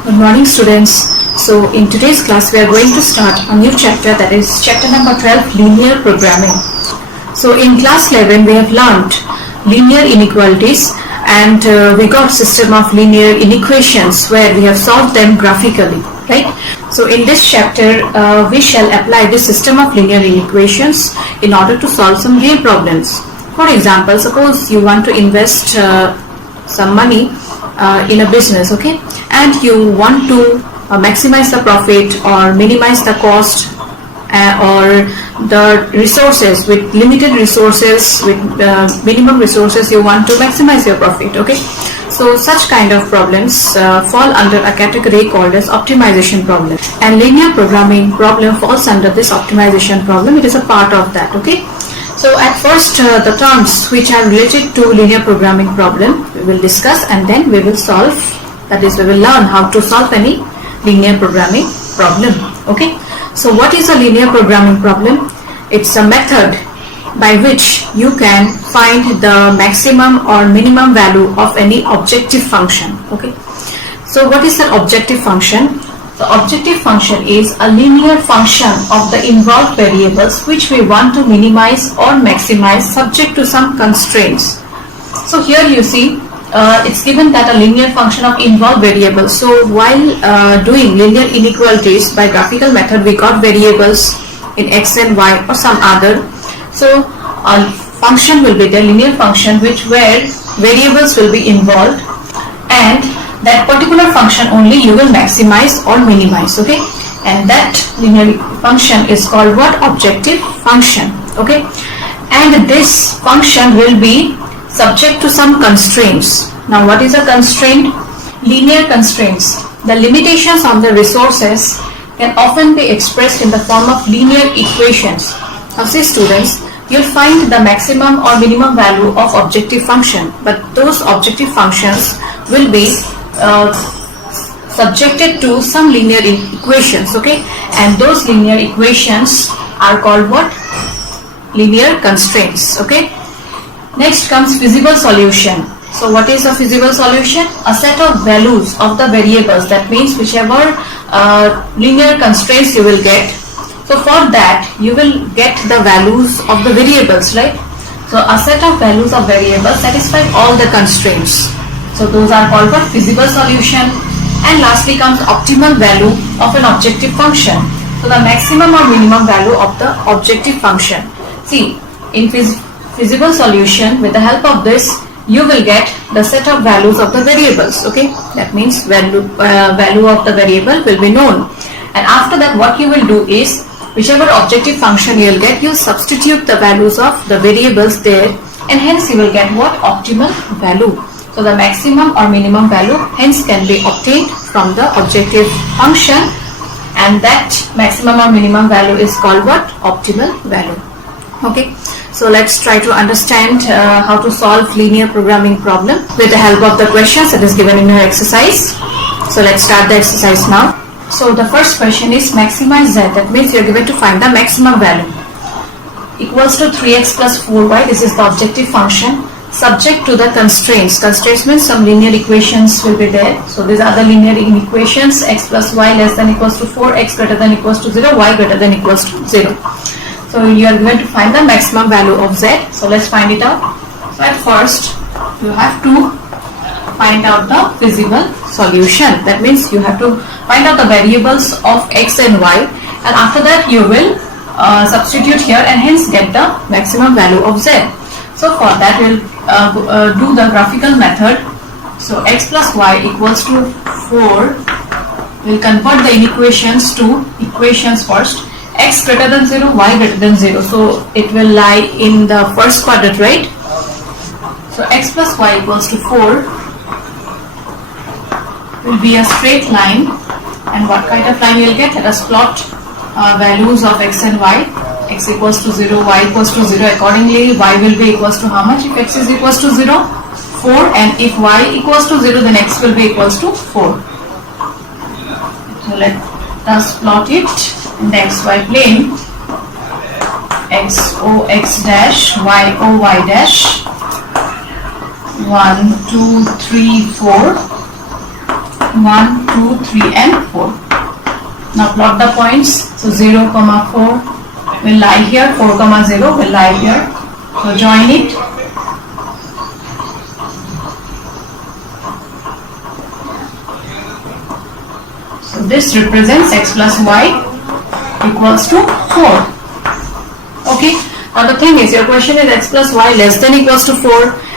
Good morning, students. So in today's class we are going to start a new chapter, that is chapter number 12, linear programming. So in class 11 we have learned linear inequalities and we got system of linear inequations where we have solved them graphically, right? So in this chapter we shall apply this system of linear inequations in order to solve some real problems. For example, suppose you want to invest some money in a business, okay, and you want to maximize the profit or minimize the cost or the resources. With limited resources, with minimum resources, you want to maximize your profit, okay. So such kind of problems fall under a category called as optimization problem, and linear programming problem falls under this optimization problem. It is a part of that, okay. So at first the terms which are related to linear programming problem we will discuss, and then we will solve, that is we will learn how to solve any linear programming problem, okay. So what is a linear programming problem? It's a method by which you can find the maximum or minimum value of any objective function, okay. So what is an objective function? The objective function is a linear function of the involved variables which we want to minimize or maximize subject to some constraints. So here you see it's given that a linear function of involved variables. So while doing linear inequalities by graphical method, we got variables in x and y or some other. So a function will be the linear function where variables will be involved, and that particular function only you will maximize or minimize, okay. And that linear function is called what? Objective function, okay. And this function will be subject to some constraints. Now what is a constraint? Linear constraints. The limitations on the resources can often be expressed in the form of linear equations. Now see students, you'll find the maximum or minimum value of objective function, but those objective functions will be subjected to some linear equations, okay, and those linear equations are called what? Linear constraints, okay. Next comes feasible solution. So what is a feasible solution? A set of values of the variables, that means whichever linear constraints you will get, so for that you will get the values of the variables, right? So a set of values of variables satisfy all the constraints. So those are called what? Feasible solution. And lastly comes optimal value of an objective function. So the maximum or minimum value of the objective function. See, in feasible solution, with the help of this you will get the set of values of the variables, okay. That means value of the variable will be known, and after that what you will do is whichever objective function you will get, you substitute the values of the variables there, and hence you will get what? Optimal value. So the maximum or minimum value hence can be obtained from the objective function, and that maximum or minimum value is called what? Optimal value, okay. So let's try to understand how to solve linear programming problem with the help of the questions that is given in your exercise. So let's start the exercise now. So the first question is maximize z, that means you are given to find the maximum value, equals to 3x plus 4y. This is the objective function subject to the constraints. Constraints means some linear equations will be there. So these are the linear equations: x plus y less than equals to 4, x greater than equals to 0, y greater than equals to 0. So you are going to find the maximum value of z. So let's find it out. So at first you have to find out the feasible solution. That means you have to find out the variables of x and y, and after that you will substitute here and hence get the maximum value of z. So for that we will do the graphical method. So x plus y equals to 4. We will convert the inequations to equations first. X greater than 0, y greater than 0. So it will lie in the first quadrant, right? So x plus y equals to 4 will be a straight line. And what kind of line you will get? Let us plot values of x and y. X equals to 0, y equals to 0. Accordingly, y will be equals to how much? If x is equals to 0, 4, and if y equals to 0, then x will be equals to 4. So let us plot it in the xy plane. X O x dash, y O y dash. 1, 2, 3, 4. 1, 2, 3 and 4. Now plot the points. So 0, 4 will lie here, 4, 0 will lie here. So join it. So this represents x plus y equals to 4. Okay. Now the thing is, your question is x plus y less than equals to 4,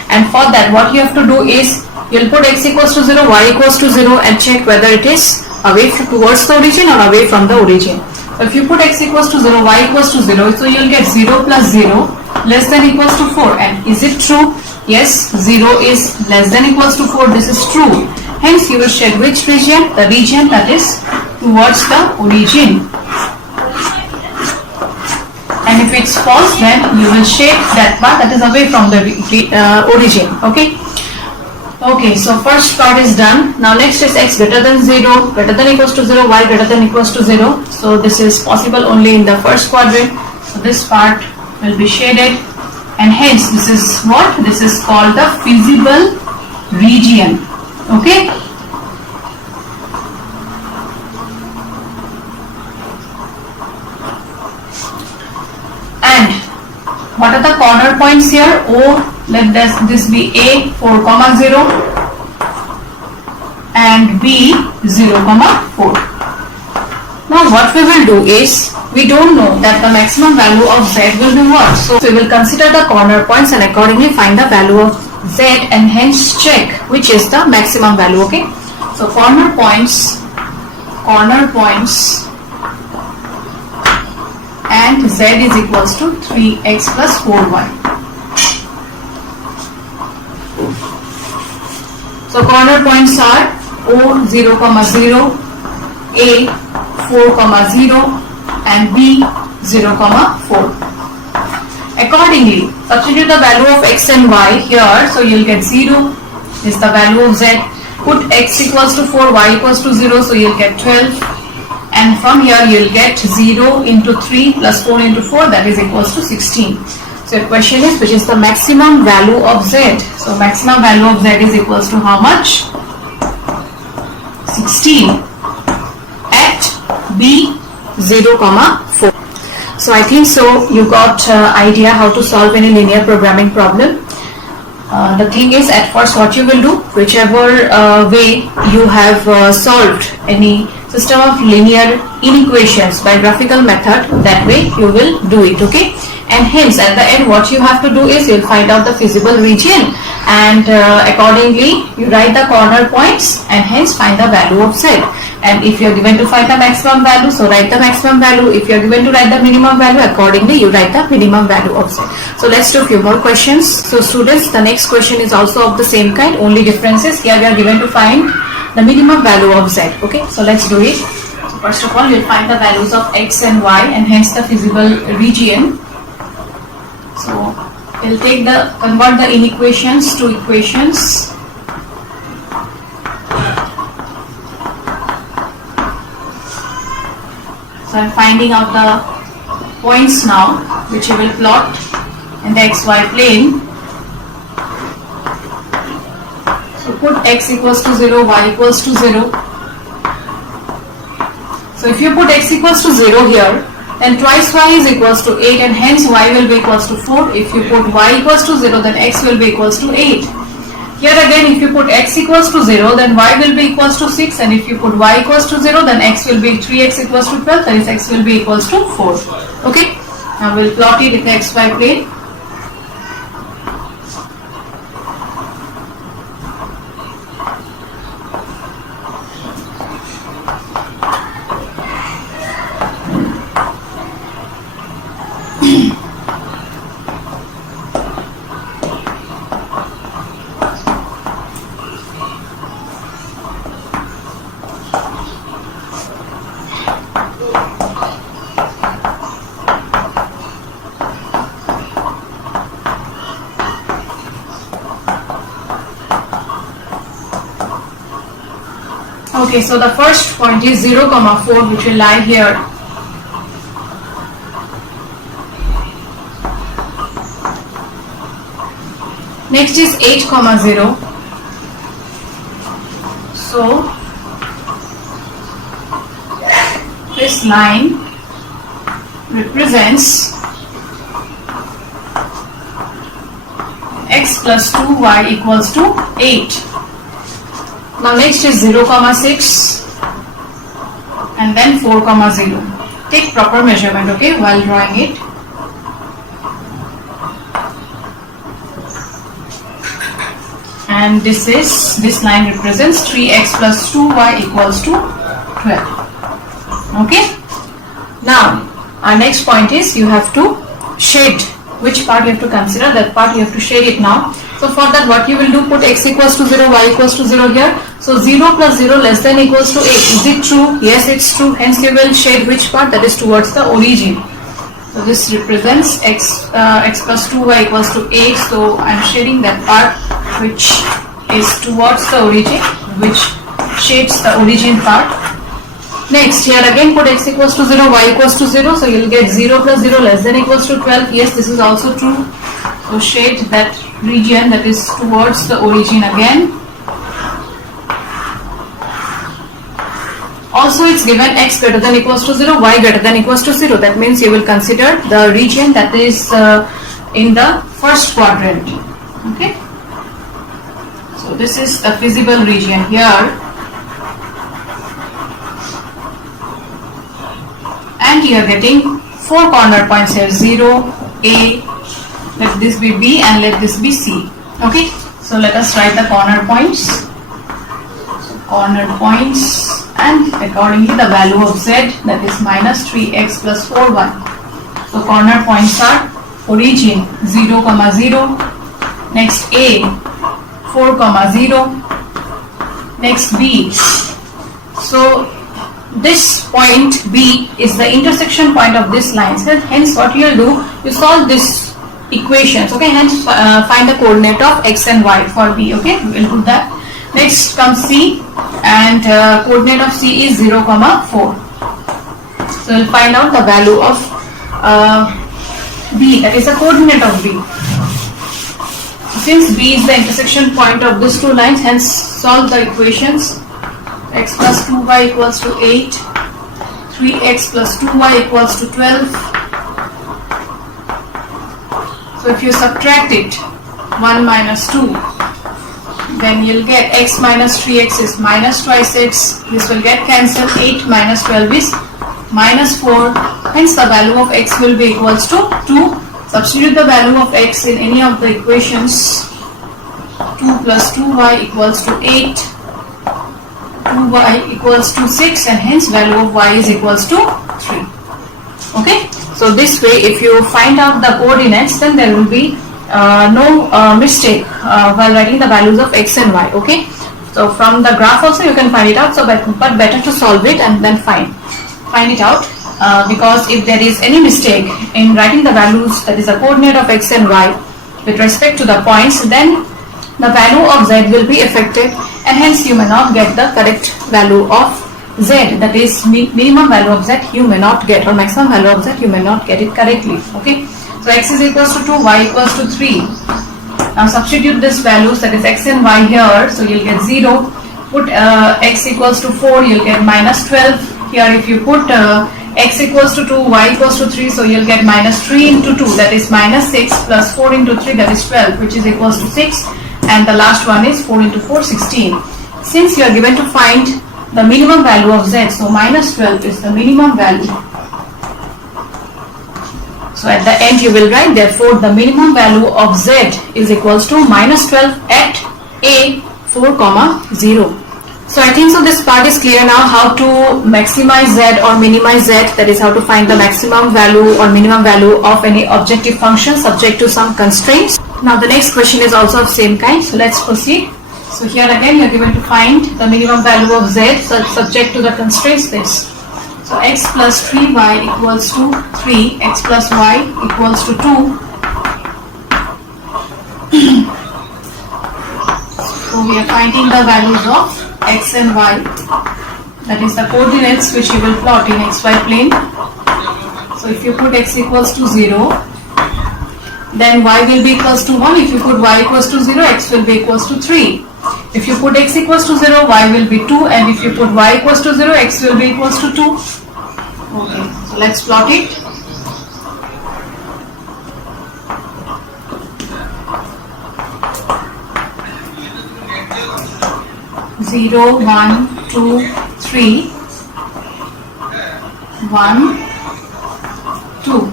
and for that what you have to do is you'll put x equals to 0, y equals to 0 and check whether it is away towards the origin or away from the origin. So if you put x equals to 0, y equals to 0, so you'll get 0 plus 0 less than equals to 4. And is it true? Yes, 0 is less than equals to 4. This is true. Hence you will check which region? The region that is towards the origin. And if it's false, then you will shade that part that is away from the origin. Okay. Okay, so first part is done. Now next is x greater than 0, greater than equals to 0, y greater than equals to 0. So this is possible only in the first quadrant. So this part will be shaded, and hence this is what? This is called the feasible region. Okay. And what are the corner points here? O, let this be A, 4, 0 and B, 0, 4. Now what we will do is, we don't know that the maximum value of Z will be what. So we will consider the corner points and accordingly find the value of Z and hence check which is the maximum value. Okay. So corner points and Z is equals to 3x plus 4y. So corner points are O 0, 0, A 4, 0 and B 0, 4. Accordingly, substitute the value of x and y here. So you'll get 0 is the value of Z. Put x equals to 4, y equals to 0, so you'll get 12. And from here you'll get 0 into 3 plus 4 into 4, that is equals to 16. So your question is, which is the maximum value of Z? So maximum value of Z is equals to how much? 16 at B 0, 4. So I think so you got idea how to solve any linear programming problem. The thing is, at first what you will do, whichever way you have solved any system of linear inequations by graphical method, that way you will do it. Okay. And hence at the end what you have to do is, you'll find out the feasible region and accordingly you write the corner points and hence find the value of Z. And if you are given to find the maximum value, so write the maximum value. If you are given to write the minimum value, accordingly you write the minimum value of Z. So let's do a few more questions. So students, the next question is also of the same kind, only difference is here we are given to find the minimum value of Z. Okay, so let's do it. So first of all, we'll find the values of x and y and hence the feasible region. So we'll convert the inequations to equations. So I'm finding out the points now which we will plot in the xy plane. So put x equals to 0, y equals to 0. So if you put x equals to 0 here, then twice y is equals to 8 and hence y will be equals to 4. If you put y equals to 0, then x will be equals to 8. Here again, if you put x equals to 0, then y will be equals to 6, and if you put y equals to 0, then x will be 3x equals to 12, that is x will be equals to 4. Okay, now we'll plot it in the xy plane. Okay, so the first point is 0, 4 which will lie here. Next is 8, 0. So this line represents x plus 2y equals to 8. Now next is 0, 6 and then 4, 0. Take proper measurement, okay, while drawing it. And this line represents 3x plus 2y equals to 12. Okay. Now our next point is you have to shade. Which part you have to consider? That part you have to shade it now. So for that, what you will do, put x equals to 0, y equals to 0 here. So 0 plus 0 less than equals to 8. Is it true? Yes, it's true. Hence you will shade which part? That is towards the origin. So this represents x plus 2y equals to 8. So I am shading that part which is towards the origin, which shades the origin part. Next, here again put x equals to 0, y equals to 0. So you will get 0 plus 0 less than equals to 12. Yes, this is also true. So shade that region that is towards the origin again. Also it's given x greater than equals to 0, y greater than equals to 0. That means you will consider the region that is in the first quadrant. Okay. So this is the feasible region here. And you are getting 4 corner points here, 0, A, let this be B and let this be C. Okay, so let us write the corner points. So corner points, and accordingly the value of Z, that is minus 3x plus 4y. So corner points are origin 0, 0, next A 4, 0, next B. So this point B is the intersection point of this line. So hence what you will do, you solve this equations, okay, hence find the coordinate of x and y for B, okay, we will do that. Next comes C, and coordinate of C is 0, 4. So we will find out the value of B, that is the coordinate of B. Since B is the intersection point of these two lines, hence solve the equations. X plus 2y equals to 8, 3x plus 2y equals to 12. So if you subtract it, 1 minus 2, then you'll get x minus 3x is minus twice x. This will get cancelled. 8 minus 12 is minus 4. Hence the value of x will be equals to 2. Substitute the value of x in any of the equations. 2 plus 2y equals to 8. 2y equals to 6, and hence value of y is equals to 3. Okay, so this way if you find out the coordinates, then there will be no mistake while writing the values of x and y. Okay, so from the graph also you can find it out, so but better to solve it and then find it out, because if there is any mistake in writing the values, that is the coordinate of x and y with respect to the points, then the value of z will be affected, and hence you may not get the correct value of z, that is minimum value of z you may not get, or maximum value of z you may not get it correctly. Okay, so x is equals to 2, y equals to 3. Now substitute these values, that is x and y here, so you'll get 0. Put x equals to 4, you'll get minus 12. Here if you put x equals to 2, y equals to 3, so you'll get minus 3 into 2, that is minus 6, plus 4 into 3, that is 12, which is equals to 6. And the last one is 4 into 4, 16. Since you are given to find the minimum value of z, so minus 12 is the minimum value. So at the end you will write, therefore the minimum value of z is equals to minus 12 at A 4, 0. So I think so this part is clear now, how to maximize z or minimize z, that is how to find the maximum value or minimum value of any objective function subject to some constraints. Now the next question is also of same kind, so let's proceed. So here again you are given to find the minimum value of z subject to the constraints this. So x plus 3y equals to 3, x plus y equals to 2. So we are finding the values of x and y, that is the coordinates which you will plot in xy plane. So if you put x equals to 0, then y will be equals to 1. If you put y equals to 0, x will be equals to 3. If you put x equals to 0, y will be 2, and if you put y equals to 0, x will be equals to 2. Okay, so let's plot it. Zero, 1, 2, 3, 1, 2.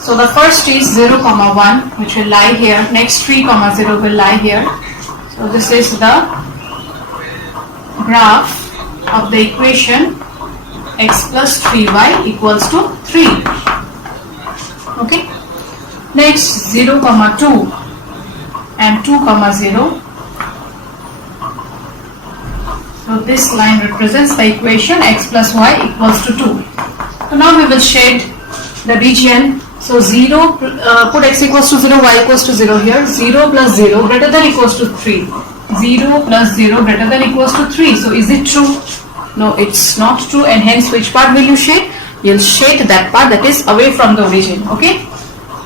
So the first is 0, 1, which will lie here. Next 3, 0 will lie here. So this is the graph of the equation x plus 3y equals to 3. Okay. Next 0, 2 and 2, 0. So this line represents the equation x plus y equals to 2. So now we will shade the region. So 0, put x equals to 0, y equals to 0 here. 0 plus 0 greater than equals to 3. 0 plus 0 greater than equals to 3. So is it true? No, it's not true, and hence which part will you shade? You'll shade that part that is away from the origin. Okay.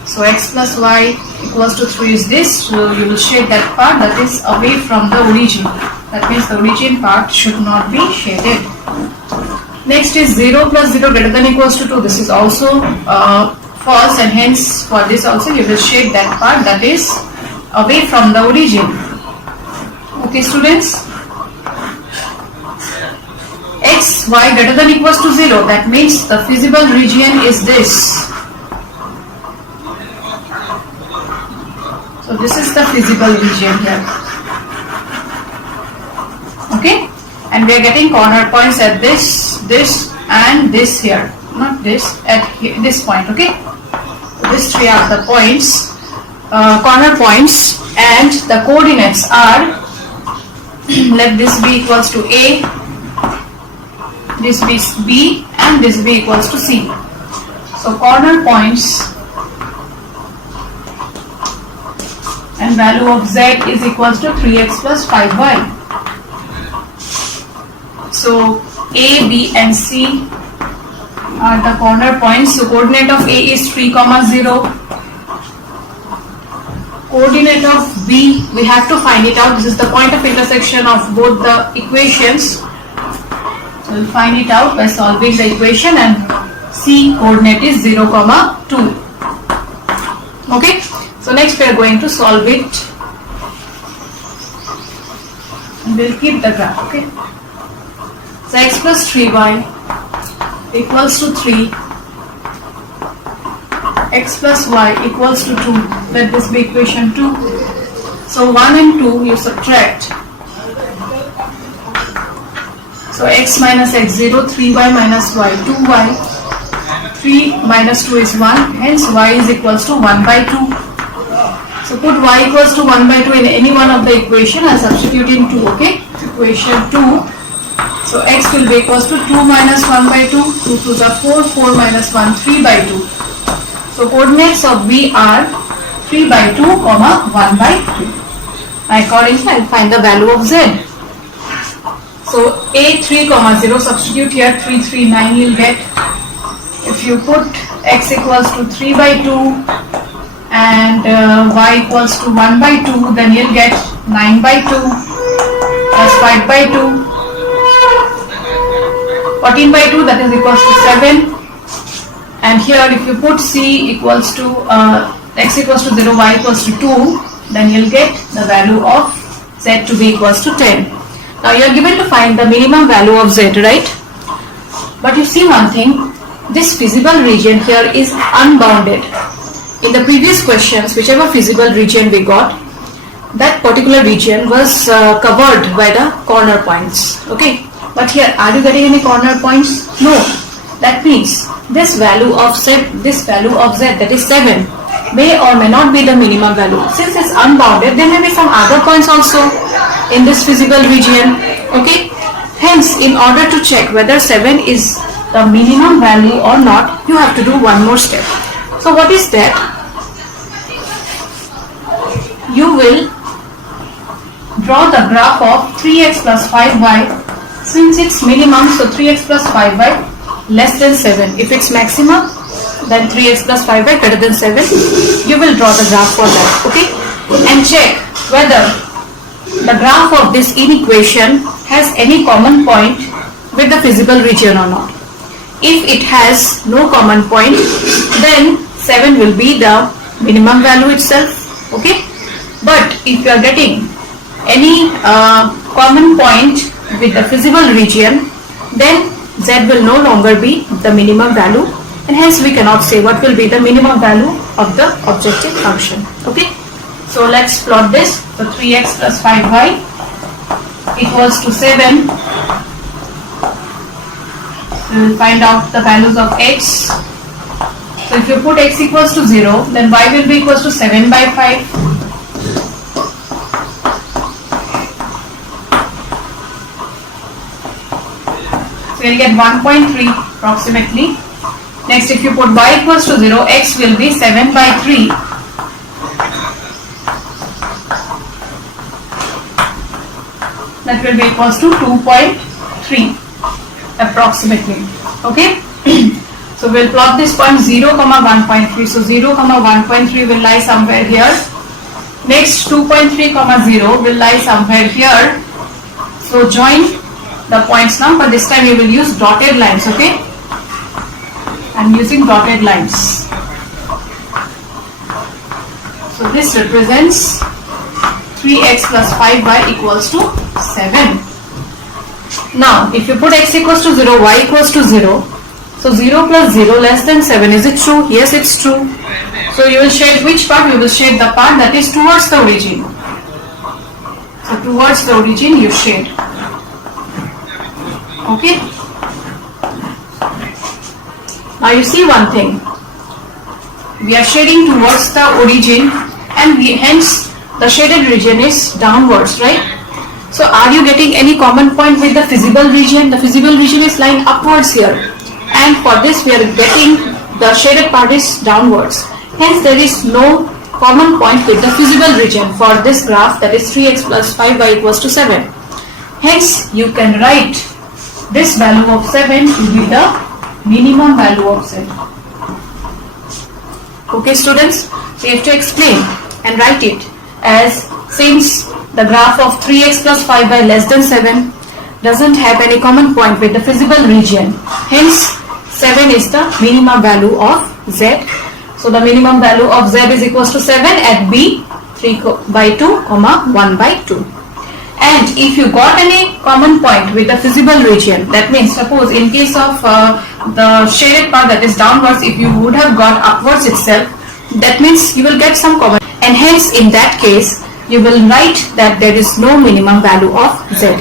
So x plus y equals to 3 is this. So you will shade that part that is away from the origin. That means the origin part should not be shaded. Next is 0 plus 0 greater than equals to 2. This is also false, and hence for this also you will shade that part that is away from the origin. Okay, students. X, y greater than equals to 0. That means the feasible region is this. So this is the feasible region here. Okay, and we are getting corner points at this, this and this here. Not this, at this point. Okay, so these three are the points, corner points, and the coordinates are let this be equals to A, this be B, and this be equals to C. So corner points and value of Z is equals to 3x plus 5y. So A, B and C are the corner points. So coordinate of A is 3, 0. Coordinate of B, we have to find it out. This is the point of intersection of both the equations. So we'll find it out by solving the equation, and C coordinate is 0, 2. Okay. So next we are going to solve it, and we'll keep the graph. Okay. So x plus 3y equals to 3, x plus y equals to 2. Let this be equation 2. So 1 and 2 you subtract. So x minus x 0, 3y minus y 2y. 3 minus 2 is 1. Hence y is equals to 1 by 2. So put y equals to 1 by 2 in any one of the equation and substitute in 2. Okay. Equation 2. So x will be equals to 2 minus 1 by 2. 2 to the 4. 4 minus 1, 3 by 2. So coordinates of B are 3 by 2, 1 by 2. Accordingly, I'll find the value of Z. So A 3, 0, substitute here 3, 3, 9 you'll get. If you put x equals to 3 by 2 and y equals to 1 by 2, then you'll get 9 by 2 plus 5 by 2. 14 by 2, that is equals to 7. And here if you put c equals to x equals to 0, y equals to 2, then you'll get the value of z to be equals to 10. Now you are given to find the minimum value of z, right? But you see one thing, this feasible region here is unbounded. In the previous questions, whichever feasible region we got, that particular region was covered by the corner points. Okay, but here are you getting any corner points? No. That means this value of z, that is 7, may or may not be the minimum value. Since it's unbounded, there may be some other points also in this feasible region. Okay, hence in order to check whether 7 is the minimum value or not, you have to do one more step. So what is that? You will draw the graph of 3x plus 5y. Since it's minimum, so 3x plus 5y less than 7. If it's maximum, then 3x plus 5y greater than 7. You will draw the graph for that. Okay, and check whether the graph of this inequation has any common point with the feasible region or not. if it has no common point, then 7 will be the minimum value itself. Okay, but if you are getting any common point with the feasible region, then z will no longer be the minimum value, and hence we cannot say what will be the minimum value of the objective function. Okay, so let's plot this. So 3x plus 5y equals to 7. We will find out the values of x. So if you put x equals to 0, then y will be equals to 7 by 5. So you will get 1.3 approximately. Next, if you put y equals to 0, x will be 7 by 3. That will be equals to 2.3 approximately. Okay. So we'll plot this point 0, 1.3. So 0, 1.3 will lie somewhere here. Next 2.3, 0 will lie somewhere here. So join the points now, but this time you will use dotted lines. Okay. I'm using dotted lines. So this represents 3x plus 5y equals to 7. Now, if you put x equals to 0, y equals to 0, so 0 plus 0 less than 7, is it true? Yes, it's true. So you will shade which part? You will shade the part that is towards the origin. So towards the origin you shade. Okay. Now you see one thing. We are shading towards the origin, and hence the shaded region is downwards, right? So are you getting any common point with the feasible region? The feasible region is lying upwards here, and for this we are getting the shaded part is downwards. Hence there is no common point with the feasible region for this graph, that is 3x plus 5y equals to 7. Hence you can write this value of 7 to be the minimum value of z. Okay students, so you have to explain and write it as, since the graph of 3x plus 5y less than 7 doesn't have any common point with the feasible region, hence 7 is the minimum value of z. So the minimum value of z is equals to 7 at b 3 by 2, 1 by 2. And if you got any common point with the feasible region, that means suppose in case of the shaded part that is downwards, if you would have got upwards itself, that means you will get some common, and hence in that case you will write that there is no minimum value of z.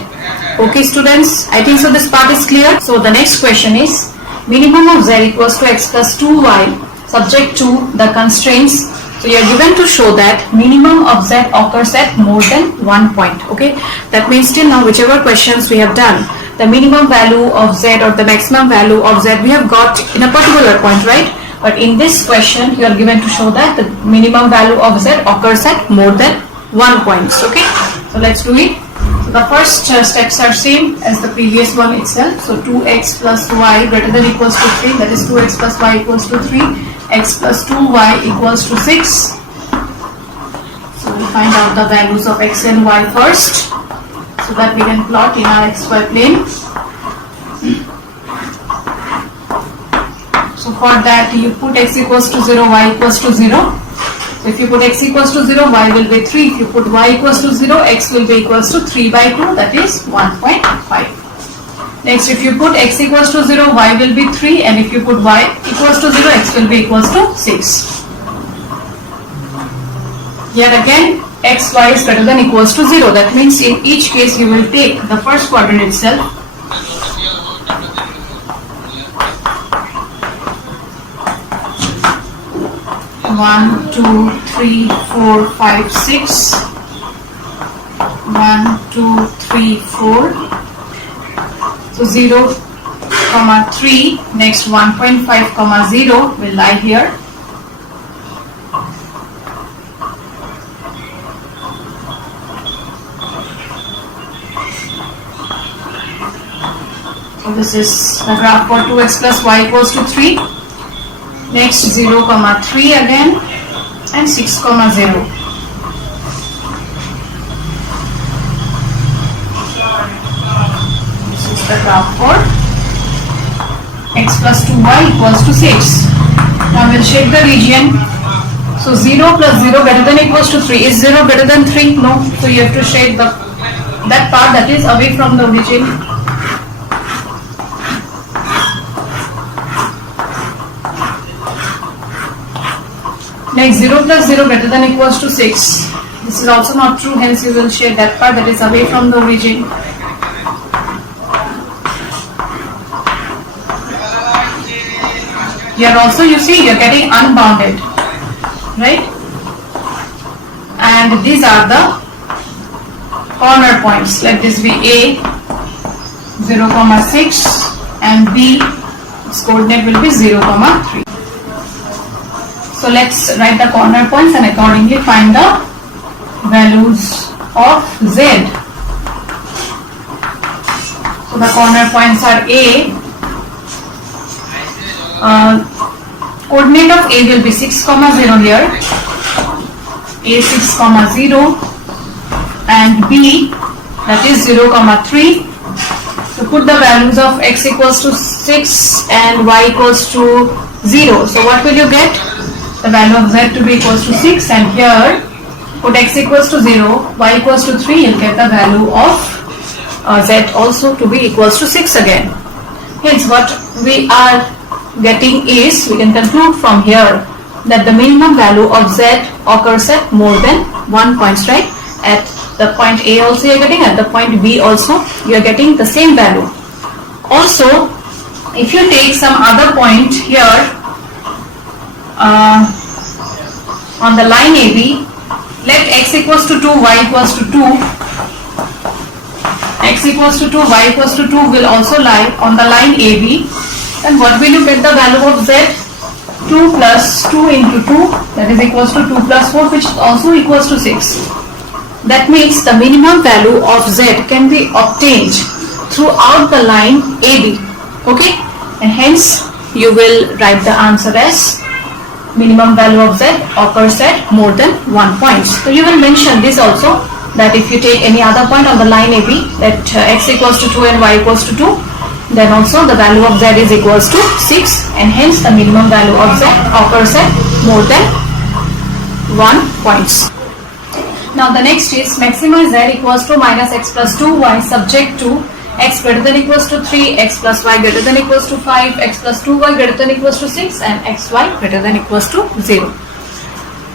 Okay students, I think so this part is clear. So the next question is, minimum of z equals to x plus 2y subject to the constraints. So you are given to show that minimum of z occurs at more than 1 point. Okay, that means till now whichever questions we have done, the minimum value of z or the maximum value of z we have got in a particular point, right? But in this question you are given to show that the minimum value of z occurs at more than 1 point. Okay, so let's do it. So the first steps are same as the previous one itself. So 2x plus y greater than equals to 3, that is 2x plus y equals to 3, x plus 2y equals to 6. So we'll find out the values of x and y first, so that we can plot in our xy plane. So for that you put x equals to 0, y equals to 0. So if you put x equals to 0, y will be 3. If you put y equals to 0, x will be equals to 3 by 2, that is 1.5. Next, if you put x equals to 0, y will be 3, and if you put y equals to 0, x will be equals to 6. Yet again, x, y is greater than equals to 0. That means in each case you will take the first quadrant itself. One, two, three, 4, 5, 6. 1, 2, 3, 4. So 0, 3, next 1.5, 0 will lie here. So this is the graph for 2x plus y equals to 3. Next 0, 3 again, and 6, 0. The graph for x plus 2y equals to 6. Now we'll shade the region. So 0 plus 0 greater than equals to 3. Is 0 greater than 3? No. So you have to shade that part that is away from the origin. Next, 0 plus 0 greater than equals to 6. This is also not true, hence you will shade that part that is away from the origin. Here also you see you are getting unbounded, right? And these are the corner points. Let this be A 0, 6 and B, its coordinate will be 0, 3. So let's write the corner points and accordingly find the values of Z. So the corner points are A. Coordinate of A will be 6, 0 here, A6, 0 and B, that is 0, 3. So put the values of x equals to 6 and y equals to 0. So what will you get? The value of Z to be equals to 6, and here put x equals to 0, y equals to 3, you'll get the value of Z also to be equals to 6 again. Hence what we are getting is, we can conclude from here that the minimum value of Z occurs at more than 1 point, right? At the point A also you are getting, at the point B also you are getting the same value. Also, if you take some other point here on the line AB, let x equals to 2, y equals to 2. X equals to 2, y equals to 2 will also lie on the line AB. And what will you get the value of Z? 2 plus 2 into 2, that is equals to 2 plus 4, which also equals to 6. That means the minimum value of Z can be obtained throughout the line AB. Okay? And hence you will write the answer as minimum value of Z occurs at more than 1 point. So you will mention this also, that if you take any other point on the line AB, that x equals to 2 and y equals to 2, then also the value of Z is equals to 6, and hence the minimum value of Z occurs at more than 1 point. Now the next is maximize Z equals to minus x plus 2y subject to x greater than equals to 3, x plus y greater than equals to 5, x plus 2y greater than equals to 6, and xy greater than equals to 0.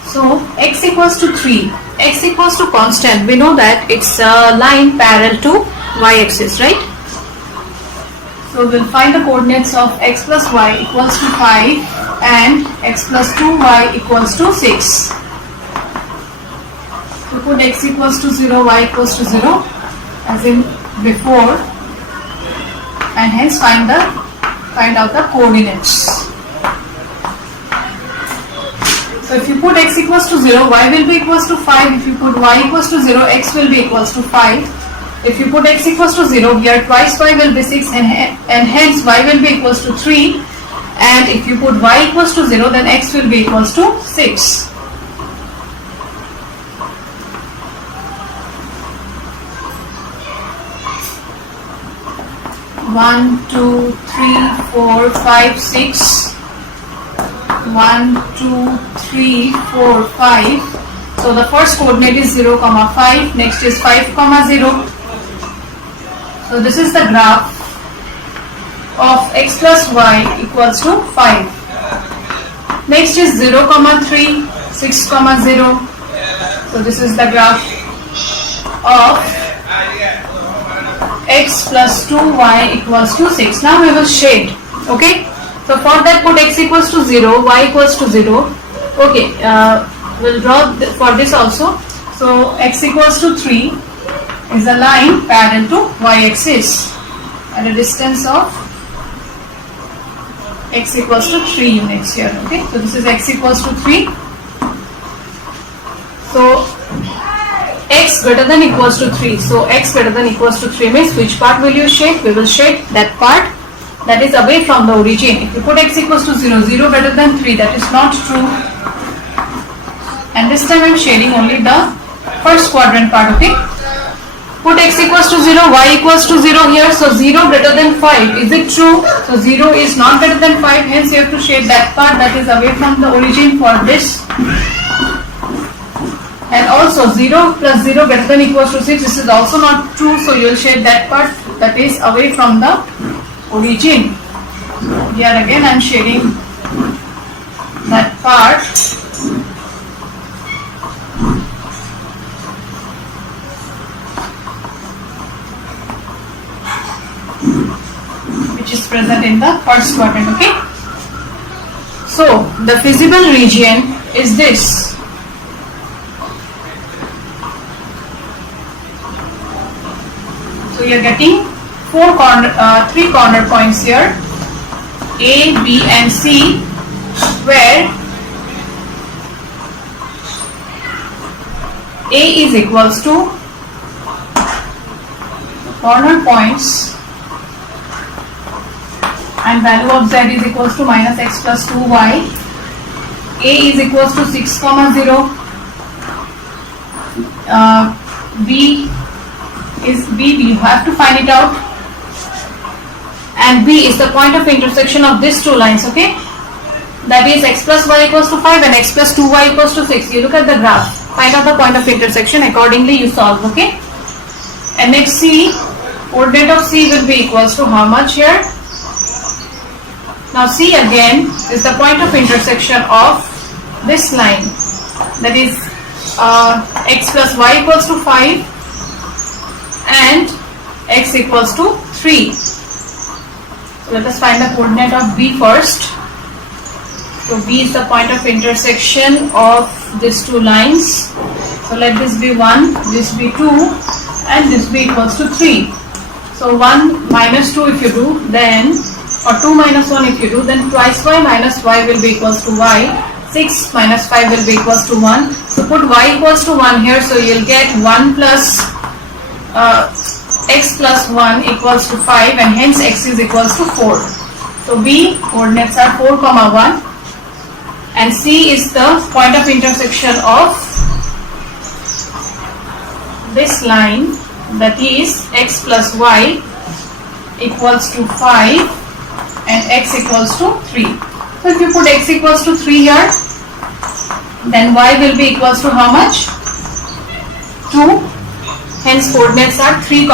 So x equals to 3, x equals to constant, we know that it's a line parallel to y-axis, right? So we'll find the coordinates of x plus y equals to 5 and x plus 2y equals to 6. So put x equals to 0, y equals to 0 as in before, and hence find out the coordinates. So if you put x equals to 0, y will be equals to 5. If you put y equals to 0, x will be equals to 5. If you put x equals to 0, here twice y will be 6, and hence y will be equals to 3. And if you put y equals to 0, then x will be equals to 6. One, two, three, 4, 5, 6. 1, 2, 3, 4, 5. So the first coordinate is 0, 5. Next is 5, 0. So this is the graph of x plus y equals to 5. Next is 0, 3, 6, 0. So this is the graph of x plus 2y equals to 6. Now we will shade. Okay. So for that put x equals to 0, y equals to 0. Okay. We'll draw for this also. So x equals to 3 is a line parallel to y-axis at a distance of x equals to 3 units here. Okay, so this is x equals to 3. So x greater than equals to 3. So x greater than equals to 3 means which part will you shade? We will shade that part that is away from the origin. If you put x equals to 0, 0 greater than 3, that is not true. And this time I am shading only the first quadrant part. Okay. Put x equals to 0, y equals to 0 here. So 0 greater than 5. Is it true? So 0 is not greater than 5. Hence you have to shade that part that is away from the origin for this. And also 0 plus 0 greater than equals to 6. This is also not true. So you will shade that part that is away from the origin. Here again I am shading that part. Which is present in the first quadrant, okay? So the feasible region is this. So you are getting three corner points here, A, B and C, where A is equals to corner points and value of z is equals to minus x plus 2y. A is equals to 6, 0. B is B, you have to find it out. And B is the point of intersection of these two lines, okay? That is x plus y equals to 5 and x plus 2y equals to 6. You look at the graph, find out the point of intersection, accordingly you solve, okay? And next C, coordinate of C will be equals to how much here? Now C again is the point of intersection of this line, that is x plus y equals to 5 and x equals to 3. So let us find the coordinate of B first. So B is the point of intersection of these two lines. So let this be 1, this be 2 and this be equals to 3. So 1 minus 2 if you do, then or 2 minus 1 if you do, then twice y minus y will be equals to y. 6 minus 5 will be equals to 1. So put y equals to 1 here, so you will get 1 plus x plus 1 equals to 5 and hence x is equals to 4. So B coordinates are 4, 1 and C is the point of intersection of this line, that is x plus y equals to 5 and x equals to 3. So if you put x equals to 3 here, then y will be equals to how much? 2. Hence coordinates are 3, 2.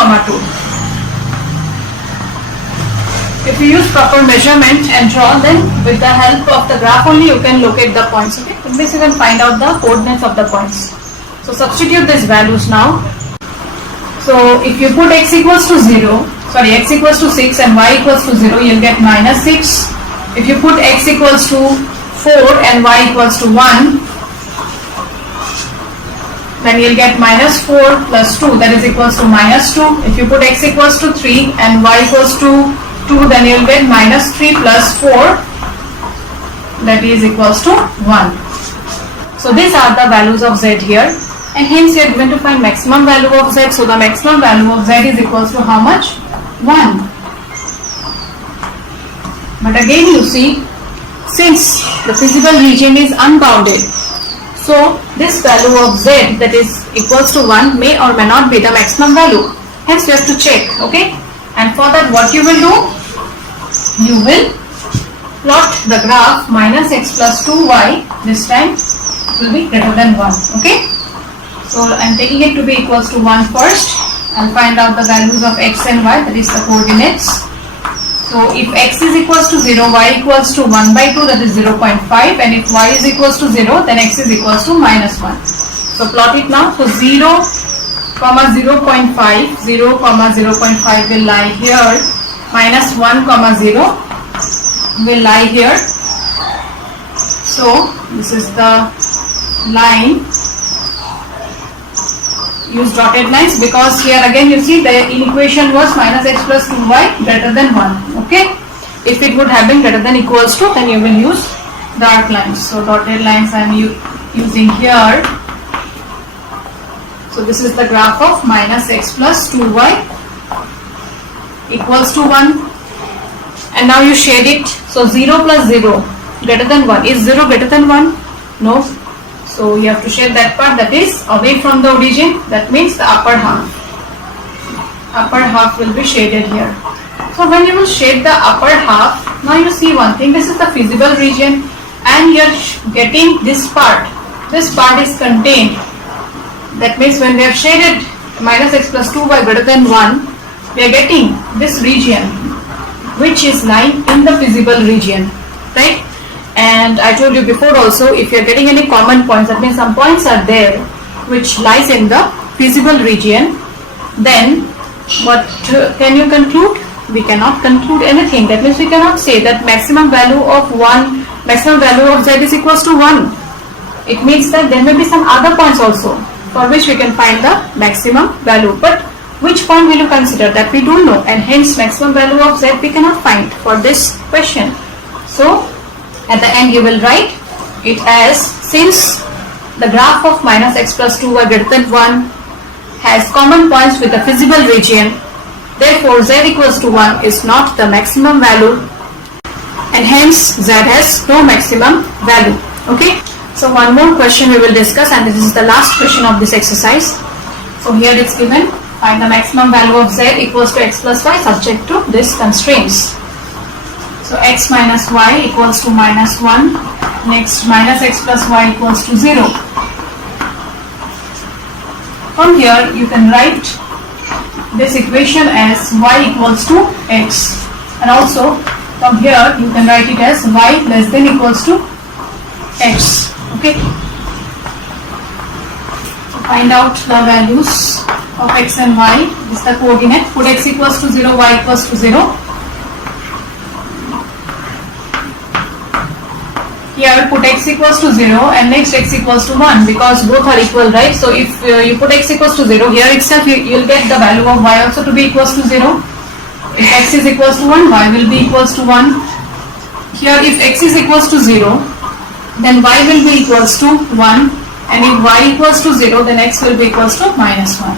If you use proper measurement and draw, then with the help of the graph only you can locate the points, okay? In this you can find out the coordinates of the points. So substitute these values now. So if you put x equals to 6 and y equals to 0, you'll get minus 6. If you put x equals to 4 and y equals to 1, then you'll get minus 4 plus 2, that is equals to minus 2. If you put x equals to 3 and y equals to 2, then you'll get minus 3 plus 4, that is equals to 1. So these are the values of z here, and hence you are going to find maximum value of z. So the maximum value of z is equals to how much? 1. But again you see, since the feasible region is unbounded, so this value of z, that is equals to 1, may or may not be the maximum value. Hence you have to check, okay? And for that what you will do? You will plot the graph minus x plus 2y, this time will be greater than 1, okay? So I am taking it to be equals to 1 first. I'll find out the values of x and y, that is the coordinates. So if x is equals to 0, y equals to 1 by 2, that is 0.5, and if y is equals to 0, then x is equals to minus 1. So plot it now. So 0, 0.5, 0, 0.5 will lie here, minus 1, 0 will lie here. So this is the line. Use dotted lines because here again you see the equation was minus x plus 2y greater than 1, okay? If it would have been greater than equals to, then you will use dark lines. So dotted lines I am using here. So this is the graph of minus x plus 2y equals to 1, and now you shade it. So 0 plus 0 greater than 1. Is 0 greater than 1? No. So you have to shade that part that is away from the origin, that means the upper half. upper half will be shaded here. So when you will shade the upper half, now you see one thing, this is the feasible region and you are getting this part. This part is contained. That means when we have shaded minus x plus 2y greater than 1, we are getting this region which is lying in the feasible region, right? And I told you before also, if you are getting any common points, that means some points are there which lies in the feasible region, then what can you conclude? We cannot conclude anything. That means we cannot say that maximum value of z is equals to 1. It means that there may be some other points also for which we can find the maximum value. But which point will you consider? That we don't know, and hence maximum value of z we cannot find for this question. So at the end you will write it as, since the graph of minus x plus 2y greater than 1 has common points with the feasible region, therefore z equals to 1 is not the maximum value and hence z has no maximum value. Okay, so one more question we will discuss, and this is the last question of this exercise. So here it's given, find the maximum value of z equals to x plus y subject to these constraints. So x minus y equals to minus 1, next minus x plus y equals to 0. From here you can write this equation as y equals to x, and also from here you can write it as y less than equals to x. Okay, so find out the values of x and y. This is the coordinate. Put x equals to 0, y equals to 0. Here put x equals to 0 and next x equals to 1, because both are equal, right? So if you put x equals to 0, here itself you will get the value of y also to be equals to 0. If x is equals to 1, y will be equals to 1. Here if x is equals to 0, then y will be equals to 1, and if y equals to 0, then x will be equals to minus 1.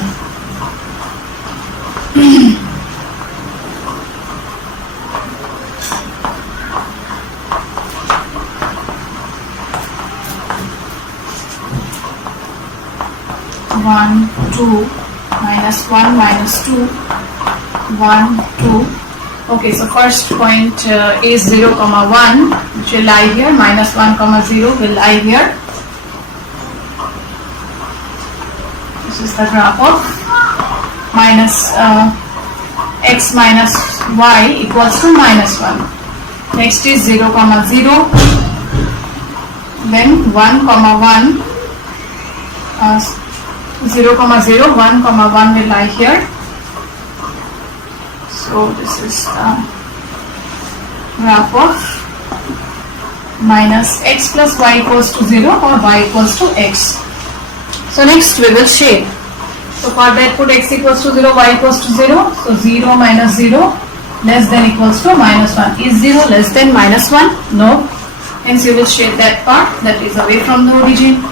One, 2, minus 1, minus 2, 1, 2. Okay, so first point is 0, 1, which will lie here, minus 1, 0 will lie here. This is the graph of minus x minus y equals to minus 1. Next is 0, 0, then 1, 1, 0, 0, 1, 1 will lie here. So this is the graph of minus x plus y equals to 0 or y equals to x. So next we will shade. So for that put x equals to 0, y equals to 0. So 0 minus 0 less than equals to minus 1. Is 0 less than minus 1? No. Hence you will shade that part that is away from the origin.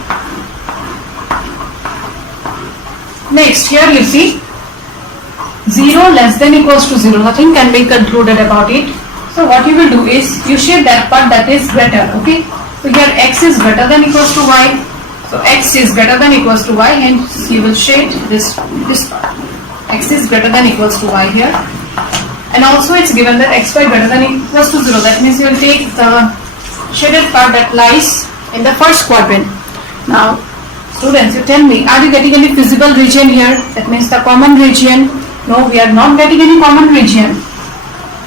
Next, here you see 0 less than equals to 0, nothing can be concluded about it. So what you will do is you shade that part that is greater. Okay, so here x is greater than equals to y, so x is greater than equals to y, hence you will shade this part. X is greater than equals to y here, and also it's given that xy greater than equals to 0. That means you will take the shaded part that lies in the first quadrant. Now students, you tell me, are you getting any feasible region here? That means the common region. No, we are not getting any common region.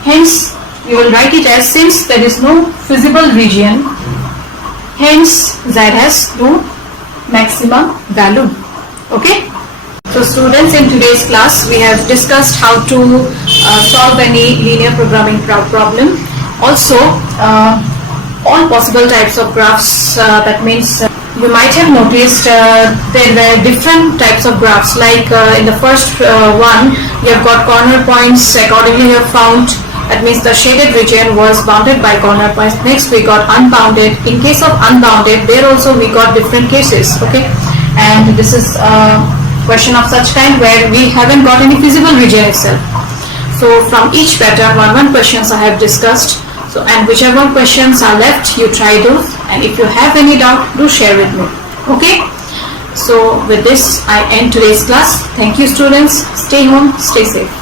Hence, you will write it as, since there is no feasible region, hence z has no maximum value. Okay? So students, in today's class, we have discussed how to solve any linear programming problem. Also, all possible types of graphs, that means you might have noticed there were different types of graphs, like in the first one you have got corner points, accordingly you have found, that means the shaded region was bounded by corner points. Next we got unbounded. In case of unbounded, there also we got different cases. Okay, and this is a question of such kind where we haven't got any feasible region itself. So from each pattern, one questions I have discussed. So, and whichever questions are left, you try those, and if you have any doubt, do share with me. Okay, So with this, I end today's class. Thank you students. Stay home, stay safe.